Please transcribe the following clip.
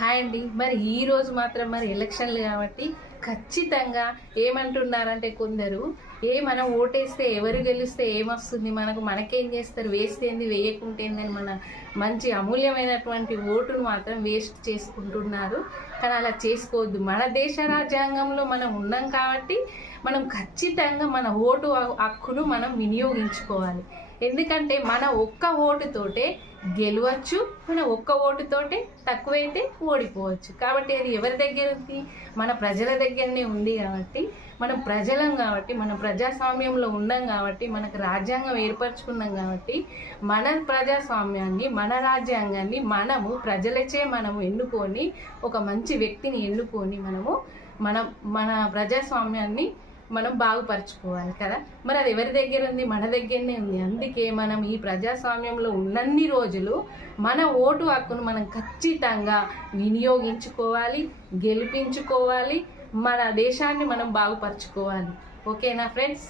Hi అండి. మరి ఈ రోజు మాత్రం మరి ఎలక్షన్లు కాబట్టి ఖచ్చితంగా ఏమంటున్నారంటే కొందరు మనం ఓటేస్తే ఎవరు గెలిస్తే ఏమొస్తుంది మనకేం చేస్తారు, వేస్తేంది వేయకుంటేంది అని మన మంచి అమూల్యమైనటువంటి ఓటును మాత్రం వేస్ట్ చేసుకుంటున్నారు. కానీ అలా చేసుకోవద్దు. మన దేశ రాజ్యాంగంలో మనం ఉన్నాం కాబట్టి మనం ఖచ్చితంగా మన ఓటు హక్కును మనం వినియోగించుకోవాలి. ఎందుకంటే మన ఒక్క ఓటుతోటే గెలవచ్చు, మన ఒక్క ఓటుతోటే తక్కువైతే ఓడిపోవచ్చు. కాబట్టి అది ఎవరి దగ్గర ఉంది? మన ప్రజల దగ్గరనే ఉంది. కాబట్టి మనం ప్రజలం కాబట్టి, మనం ప్రజాస్వామ్యంలో ఉన్నాం కాబట్టి, మనకు రాజ్యాంగం ఏర్పరచుకున్నాం కాబట్టి మన ప్రజాస్వామ్యాన్ని, మన రాజ్యాంగాన్ని మనము ప్రజలచే మనము ఎన్నుకొని, ఒక మంచి వ్యక్తిని ఎన్నుకొని మన ప్రజాస్వామ్యాన్ని మనం బాగుపరచుకోవాలి కదా. మరి అది ఎవరి దగ్గర ఉంది? మన దగ్గరనే ఉంది. అందుకే మనం ఈ ప్రజాస్వామ్యంలో ఉన్నన్ని రోజులు మన ఓటు హక్కును మనం ఖచ్చితంగా వినియోగించుకోవాలి, గెలిపించుకోవాలి, మన దేశాన్ని మనం బాగుపరచుకోవాలి. ఓకేనా ఫ్రెండ్స్?